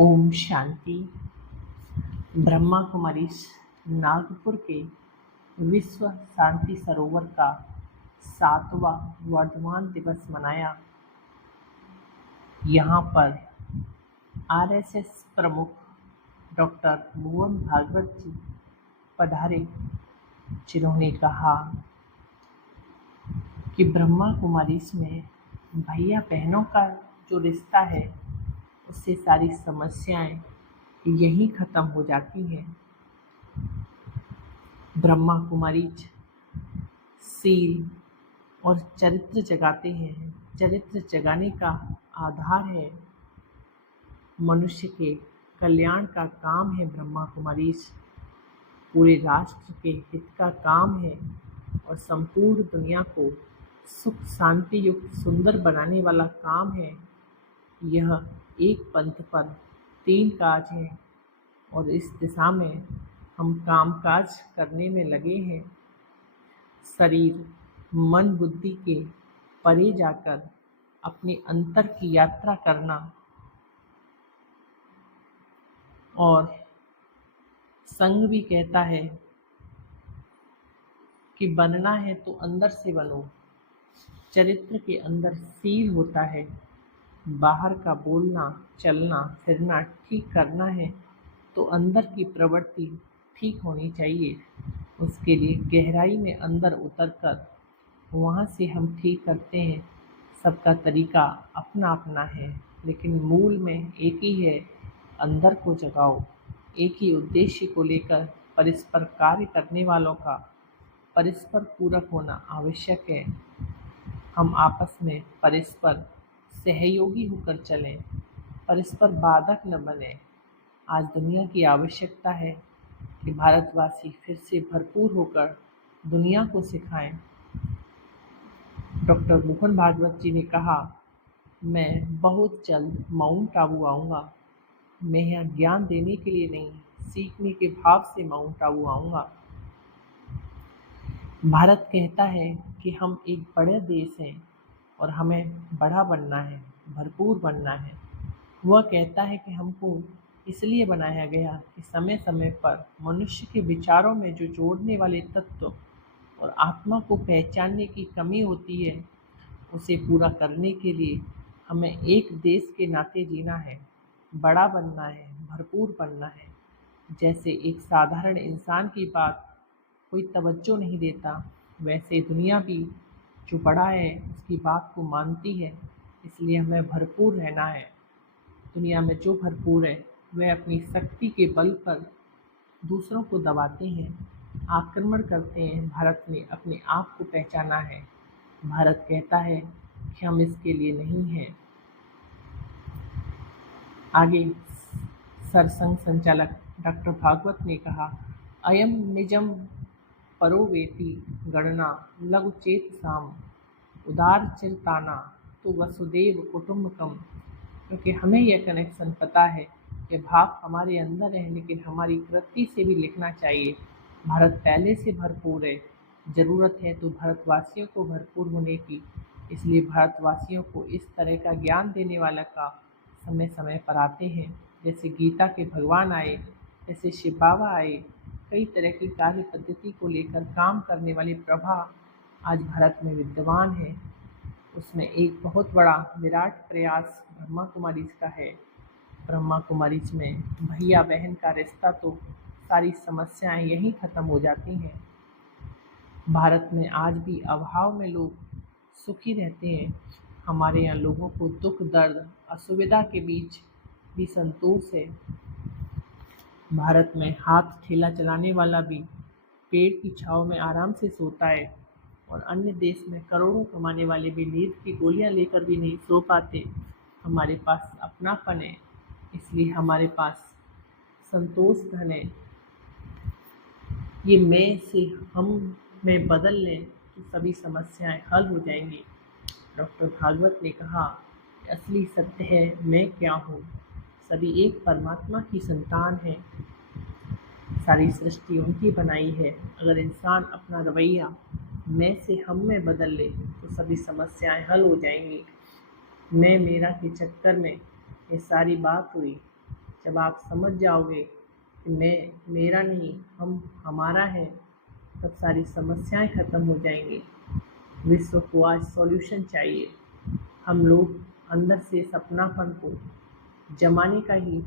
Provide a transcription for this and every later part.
ओम शांति। ब्रह्मा कुमारी नागपुर के विश्व शांति सरोवर का 7वां वर्धमान दिवस मनाया। यहाँ पर आरएसएस प्रमुख डॉक्टर मोहन भागवत जी पधारे, जिन्होंने कहा कि ब्रह्मा कुमारी में भैया बहनों का जो रिश्ता है उससे सारी समस्याएं यहीं खत्म हो जाती हैं। ब्रह्मा कुमारी सील और चरित्र जगाते हैं। चरित्र जगाने का आधार है मनुष्य के कल्याण का काम है। ब्रह्मा कुमारी पूरे राष्ट्र के हित का काम है और संपूर्ण दुनिया को सुख शांति युक्त सुंदर बनाने वाला काम है। यह एक पंथ पर 3 काज है और इस दिशा में हम कामकाज करने में लगे हैं। शरीर मन बुद्धि के परे जाकर अपने अंतर की यात्रा करना और संघ भी कहता है कि बनना है तो अंदर से बनो। चरित्र के अंदर सील होता है। बाहर का बोलना चलना फिरना ठीक करना है तो अंदर की प्रवृत्ति ठीक होनी चाहिए। उसके लिए गहराई में अंदर उतरकर वहाँ से हम ठीक करते हैं। सबका तरीका अपना अपना है, लेकिन मूल में एक ही है। अंदर को जगाओ। एक ही उद्देश्य को लेकर परस्पर कार्य करने वालों का परस्पर पूरक होना आवश्यक है। हम आपस में परस्पर सहयोगी होकर चलें, परस्पर बाधक न बने। आज दुनिया की आवश्यकता है कि भारतवासी फिर से भरपूर होकर दुनिया को सिखाएं। डॉक्टर मोहन भागवत जी ने कहा, मैं बहुत जल्द माउंट आबू आऊँगा। मैं यहाँ ज्ञान देने के लिए नहीं, सीखने के भाव से माउंट आबू आऊँगा। भारत कहता है कि हम एक बड़ा देश हैं और हमें बड़ा बनना है, भरपूर बनना है। वह कहता है कि हमको इसलिए बनाया गया कि समय समय पर मनुष्य के विचारों में जो जोड़ने वाले तत्व और आत्मा को पहचानने की कमी होती है, उसे पूरा करने के लिए हमें एक देश के नाते जीना है, बड़ा बनना है, भरपूर बनना है। जैसे एक साधारण इंसान की बात कोई तवज्जो नहीं देता, वैसे दुनिया भी जो बड़ा है उसकी बात को मानती है। इसलिए हमें भरपूर रहना है। दुनिया में जो भरपूर है वह अपनी शक्ति के बल पर दूसरों को दबाते हैं, आक्रमण करते हैं। भारत ने अपने आप को पहचाना है। भारत कहता है कि हम इसके लिए नहीं हैं। आगे सरसंघ संचालक डॉक्टर भागवत ने कहा, अयम निजम परो वेति गणना लघु चेत साम उदार चिरताना तो वसुदेव कुटुंबकम। क्योंकि हमें यह कनेक्शन पता है, ये भाव हमारे अंदर है, लेकिन हमारी कृति से भी लिखना चाहिए। भारत पहले से भरपूर है, ज़रूरत है तो भारतवासियों को भरपूर होने की। इसलिए भारतवासियों को इस तरह का ज्ञान देने वाला का समय समय पर आते हैं। जैसे गीता के भगवान आए, जैसे शिव बाबा आए। कई तरह की कार्य पद्धति को लेकर काम करने वाली प्रभा आज भारत में विद्यमान है। उसमें एक बहुत बड़ा विराट प्रयास ब्रह्मा कुमारी का है। ब्रह्मा कुमारी में भैया बहन का रिश्ता तो सारी समस्याएं यहीं खत्म हो जाती हैं। भारत में आज भी अभाव में लोग सुखी रहते हैं। हमारे यहाँ लोगों को दुख दर्द असुविधा के बीच भी संतोष है। भारत में हाथ ठेला चलाने वाला भी पेड़ की छांव में आराम से सोता है और अन्य देश में करोड़ों कमाने वाले भी नींद की गोलियां लेकर भी नहीं सो पाते। हमारे पास अपनापन है, इसलिए हमारे पास संतोष धन है। ये मैं से हम में बदल लें तो सभी समस्याएं हल हो जाएंगी। डॉक्टर भागवत ने कहा, असली सत्य है मैं क्या हूँ। सभी एक परमात्मा की संतान है। सारी सृष्टि उनकी बनाई है। अगर इंसान अपना रवैया मैं से हम में बदल ले तो सभी समस्याएं हल हो जाएंगी। मैं मेरा के चक्कर में ये सारी बात हुई। जब आप समझ जाओगे कि मैं मेरा नहीं, हम हमारा है, तब सारी समस्याएं खत्म हो जाएंगी। विश्व को आज सॉल्यूशन चाहिए। हम लोग अंदर से इस अपनापन को जमाने का ही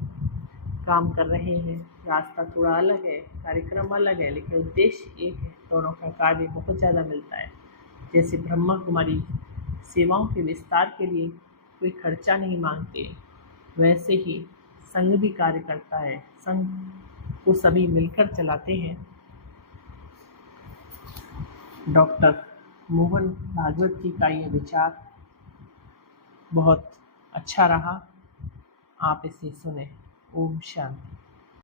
काम कर रहे हैं। रास्ता थोड़ा अलग है, कार्यक्रम अलग है, लेकिन उद्देश्य एक है। दोनों का कार्य बहुत ज़्यादा मिलता है। जैसे ब्रह्मा कुमारी सेवाओं के विस्तार के लिए कोई खर्चा नहीं मांगते, वैसे ही संघ भी कार्य करता है। संघ को सभी मिलकर चलाते हैं। डॉक्टर मोहन भागवत जी का ये विचार बहुत अच्छा रहा। आप इसे सुने। ओम शांति।